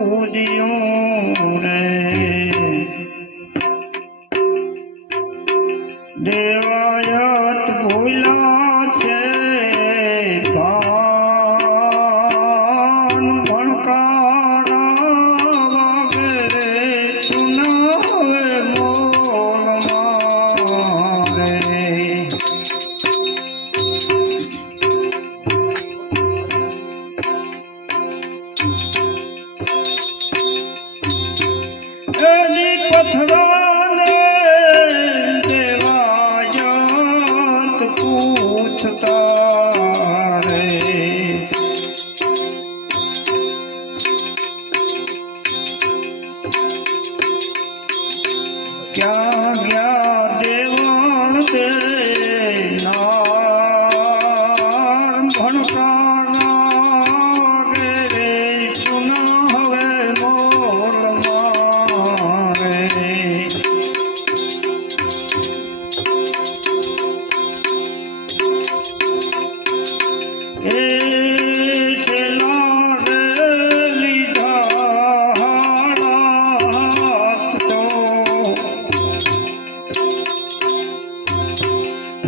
ઉદિયું રે દેવાયત ભૂલા છે ભાન ભણકારા વગેરે સુનાવે મોલ મારે એની પથરાને દેવાયત પૂછતા રે ક્યાં ગયા દેવાણ દે નાર ભણકારા ગેરે સુના હવે મોલ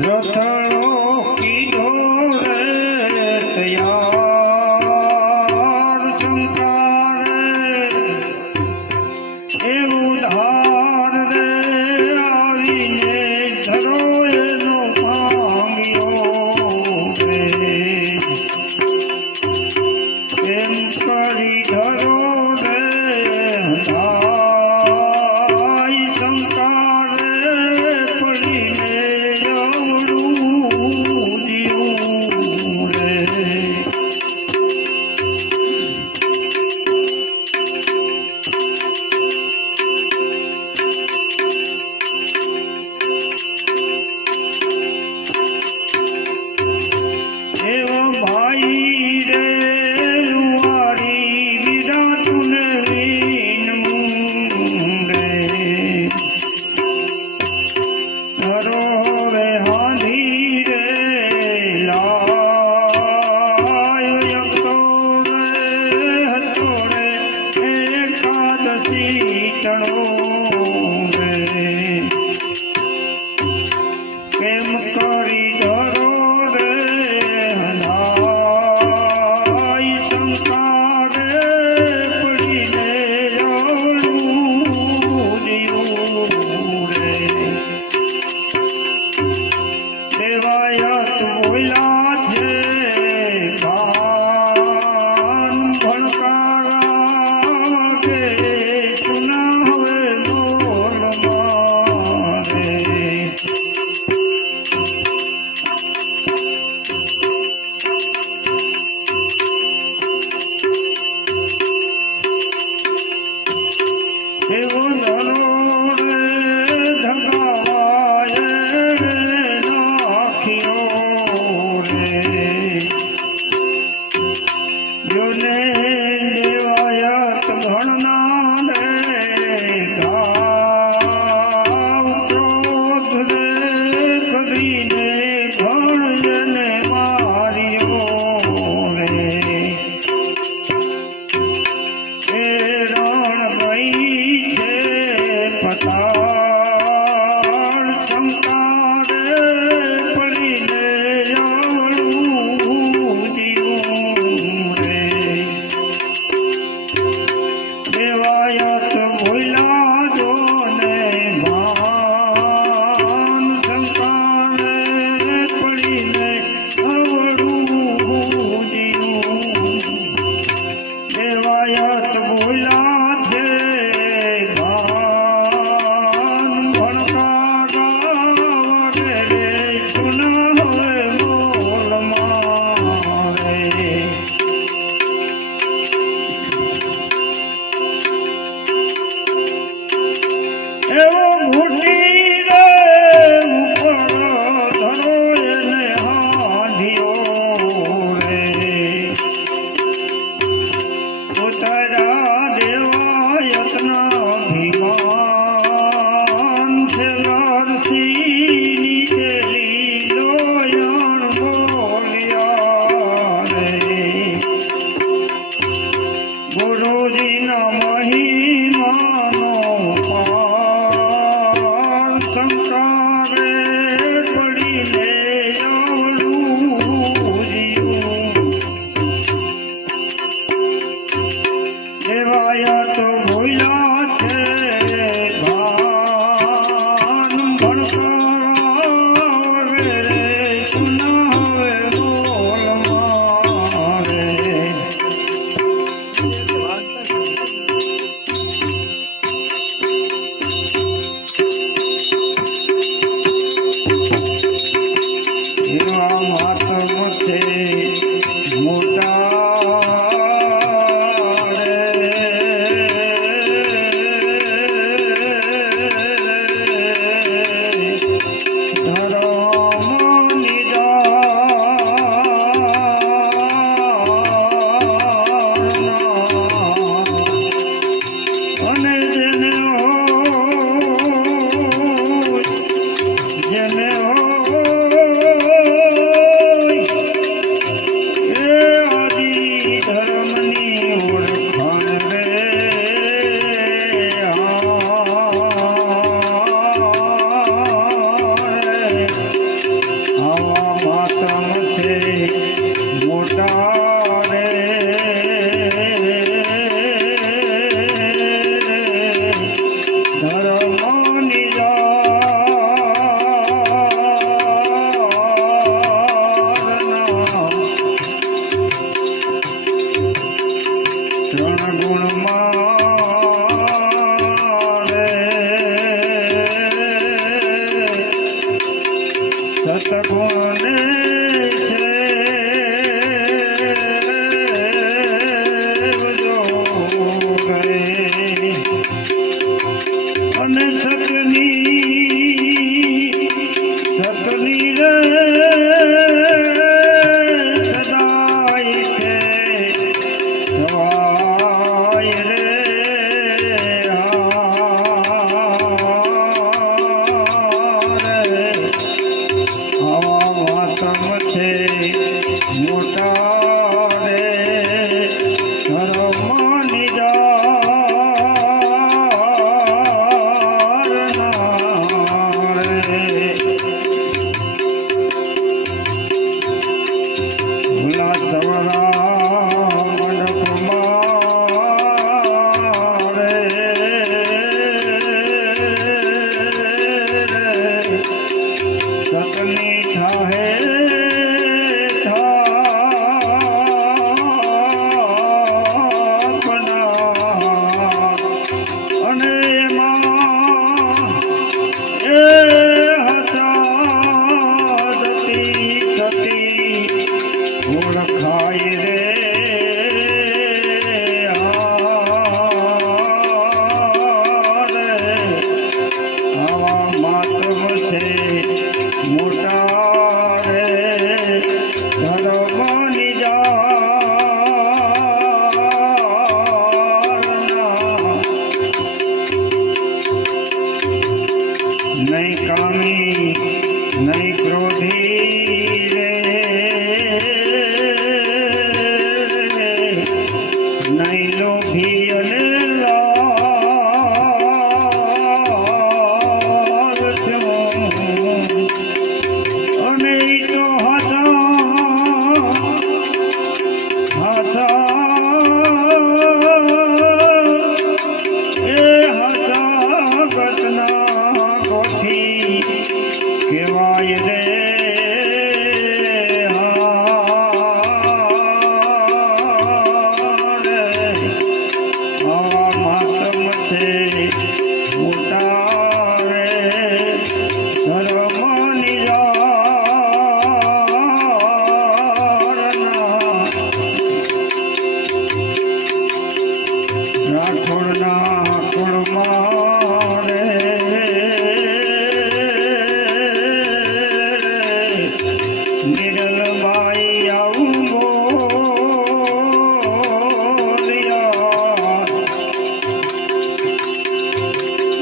રથડો કીધો રે તૈયાર શંકારે એવું ધાર રે આવીને ધરો એનો ભાંગ્યો રે એમ કરી ધરો રે હદાય શંકારે પડીને ભાઈ રે લુહારી વિરાતુને વીનમું રે ધરો રે હાંધી રે લાયો યક્તો રે હતો રે એકાદશી તણો રે કેમ કરી ધરો રે દેવાયત બોલ્યા છે ભાન ભણકારા કે સુના હવે મોલ મારે એવો ધરો રે ધગાવાય રે નાખ્યો રે જોને દેવાયત ભણના રે ગાવ ક્રોધ રે કરીને ભણને માર્યો રે એ રણ ગઈ છે પતાળ શંકારે પડીને આવડું દિયું રે દેવાયત ભૂલા જો ને ભાન શંકારે પડીને આવડું દિયું દેવાયત બોલ્યા છે ભાન ભણકારા વગેરે સુના હવે મોલ મારે એવો ઘૂંટી રે ઉપર ધરો એને હાંધ્યો રે તારા દેવાયત મહિમાનો પાર શંકારે પડીને અવળું જીવું દેવાયા તો ભૂલ્યા છે ભાન ભણતા વગેરે પુનઃ બોલ મારે એવા માતમ છે મોટા સતગુણે અને સતની રે સદાય છે સવાય રે મોટા રે ધર્મની ભૂલા સવરા મંડપમાં રે સતની થાહે ઓળખાય રે આવા માતમ છે મોટા રે ધર્મની નહીં કામી નહીં ક્રોધી રે નહીં લોભી અને લાલચો અને તો ગતના ગોથી કેવાય રે માતમ છે મોટા રે ધર્મની રાઠોડના કુળમાં રે નિરલબાઈ આવું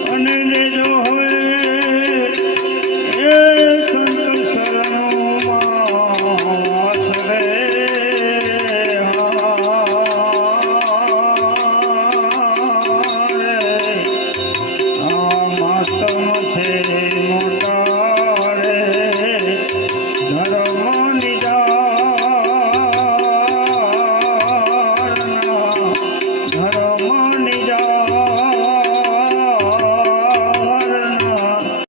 અને લેજો હવે એ સંત શરણોમાં રે મોઢે